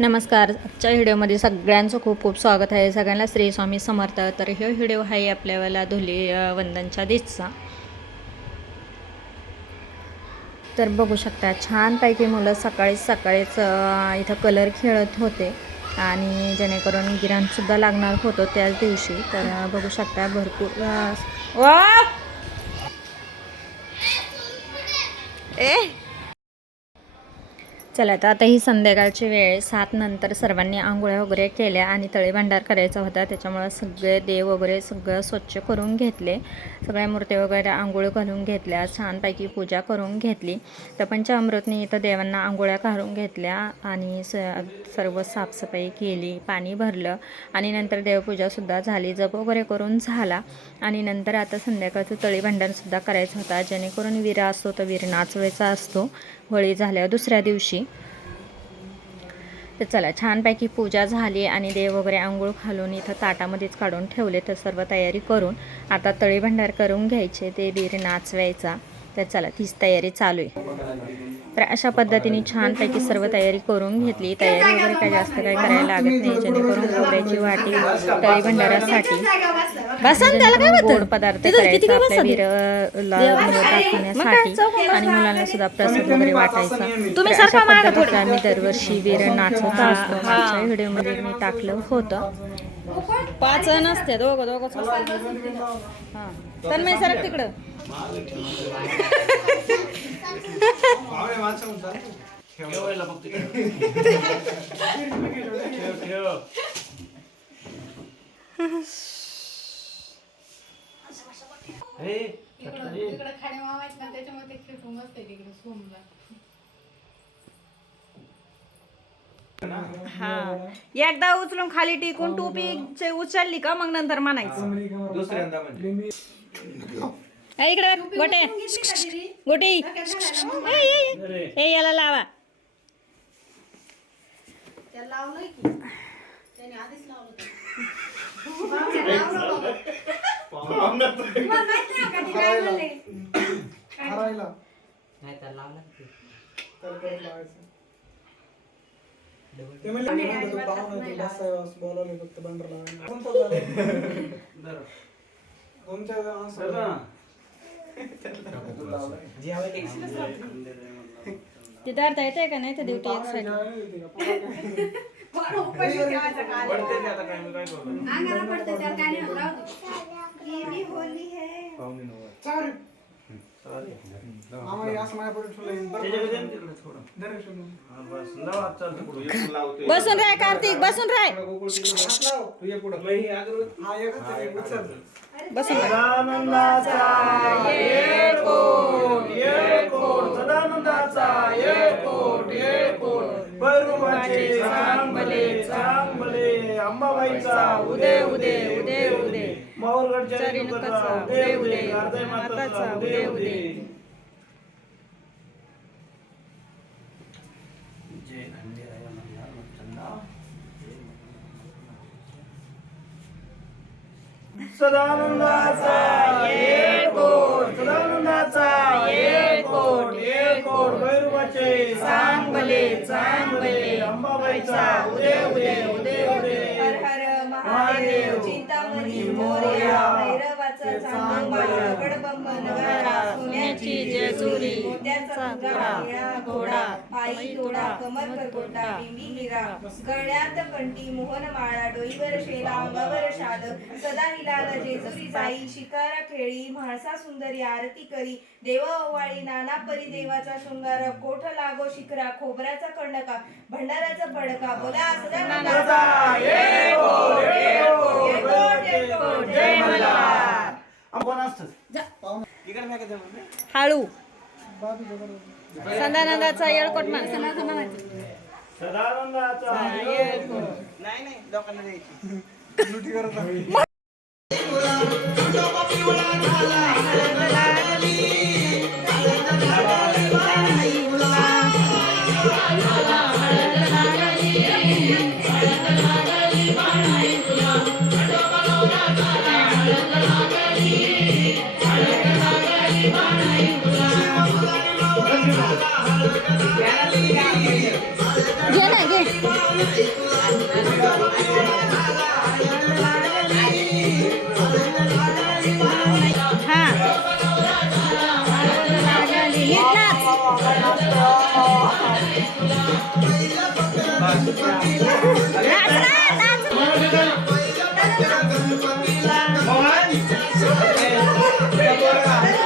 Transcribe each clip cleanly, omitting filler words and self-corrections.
नमस्कार. आजच्या व्हिडिओमध्ये सगळ्यांचं खूप खूप स्वागत आहे. सगळ्यांना श्री स्वामी समर्थ. तर हे व्हिडिओ आहे आपल्याला वंदनच्या दिवसा. तर बघू शकता छानपैकी मुलं सकाळीच इथं कलर खेळत होते आणि जेणेकरून गिऱ्हाणसुद्धा लागणार होतं त्याच दिवशी. तर बघू शकता भरपूर चला तर आता ही संध्याकाळची वेळ 7 नंतर सर्वांनी आंघोळ्या वगैरे केल्या आणि तळी भांडार करायचा होता. त्याच्यामुळे सगळे देव वगैरे सगळं स्वच्छ करून घेतले. सगळ्या मूर्ती वगैरे आंघोळ घालून घेतल्या. छानपैकी पूजा करून घेतली. तर पंचामृतनी इथं देवांना आंघोळ्या घालून घेतल्या आणि सर्व साफसफाई केली, पाणी भरलं आणि नंतर देवपूजासुद्धा झाली, जप वगैरे करून झाला. आणि नंतर आता संध्याकाळचं तळी भांडारसुद्धा करायचं होता. जेणेकरून विरा असतो तर वीर नाचवायचा असतो होळी झाल्यावर दुसऱ्या दिवशी. तर चला छानपैकी पूजा झाली आणि देव वगैरे आंघोळ घालून इथं ताटामध्येच काढून ठेवले. तर सर्व तयारी करून आता तळी भांडार करून घ्यायचे, ते वीर नाचवायचा. तर चला तीच तयारी चालू आहे. तर अशा पद्धतीने छानपैकी सर्व तयारी करून घेतली. तयारी वगैरे काय जास्त काही करायला लागत नाही, जेणेकरून खोबऱ्याची वाटी तळी भंडारासाठी गोड पदार्थ करायचा आपल्या वीरला दाखवण्यासाठी आणि मुलांना सुद्धा प्रसाद वगैरे वाटायचा. तुम्ही अशा पद्धतीने आम्ही दरवर्षी वीर नाचत असतो. मागच्या व्हिडिओमध्ये मी टाकलं होतं. 5 जण असते, दोघंच हां तन्मय सरक तिकडं. हा एकदा उचलून खाली टिकून टोपी उचलली का मग नंतर म्हणायचं दुसऱ्यांदा म्हणजे इकडे गोटे गोटी हे याला लावा. ते धरता येते का नाही तर ड्युटी एक साईड बसून राह कार्तिक, बसून राह, बसून सदानंदाचा येळकोट सदानंदाचा येळकोट भैरवाचे चांगले अंबाबाईचा उदय माहूरगडच्या रेणुकाचा उदय अर्धय माताचा उदय. सदानंदाचा येळकोट भैरवाचे चांगले अंबाबाईचा उदय हर हर महादेव चिंतामणी मोरया भैरवाचा चांगला गडबंब नगारा सोन्याची जेजुरी मोत्याचा निळा घोडा पायी तोडा कमर करकोटा बिंबी हिरा गळ्यात कंठी मोहन माळा डोईवर शेला अंगावर शाल सदा हिलाल जेजुरी जाई शिकारा खेळी म्हाळसा सुंदरी आरती करी देव ओवाळी नाना परी देवाचा शृंगार कोठ लागो शिखरा खोबऱ्याचा कणका भंडाराचा पडका बोला सदानंदाचा हाळू सदानंदाचा येळकोट सदानंदाचा नाही लोकांना द्यायची घे ना घे हा नीट नाच. नाच ना, नाच.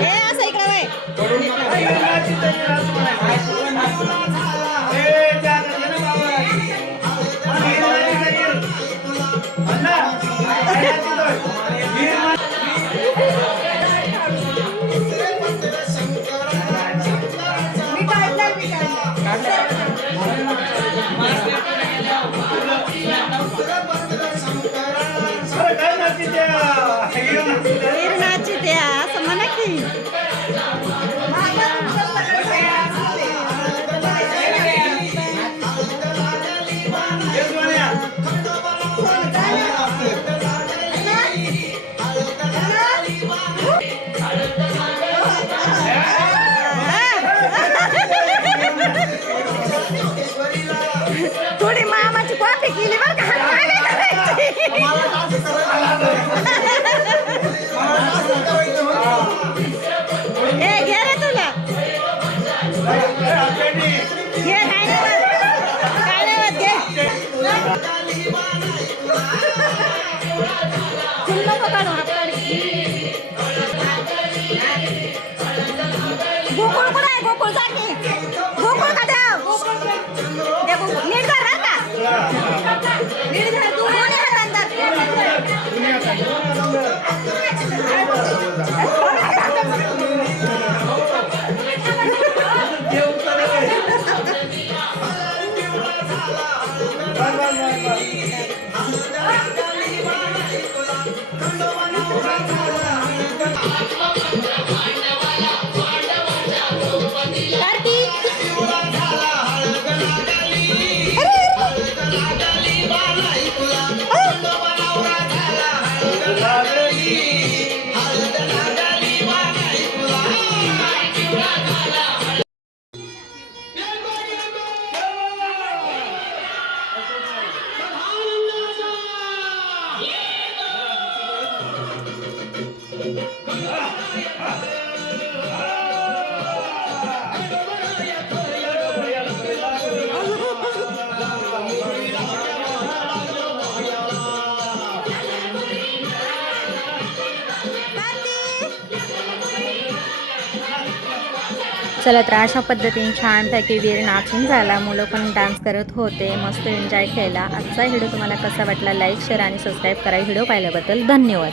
ए, असं इकडं वळ. मी काढलाय, मी काढलाय. वीर नाची त्या असं म्हणा की. थोडी मामाची कॉफी केली बरं का. काय करायची? ए, घे रे तुला. घे, काय नाही होत. काय नाही होत, घे. फुल नको काढू, हात काढ. गोकुळ कुठं आहे? गोकुळ जा की. गोकुळ का द्याव? दे गोकुळ. नीट धर बरं का. नीट धर. दोन्ही हातांनी चला तर अशा पद्धतीने छानपैकी वीर नाचून झाला. मुलं पण डान्स करत होते. मस्त एन्जॉय केला. आजचा व्हिडिओ तुम्हाला कसा वाटला लाईक शेअर आणि सबस्क्राईब करा. व्हिडिओ पाहिल्याबद्दल धन्यवाद.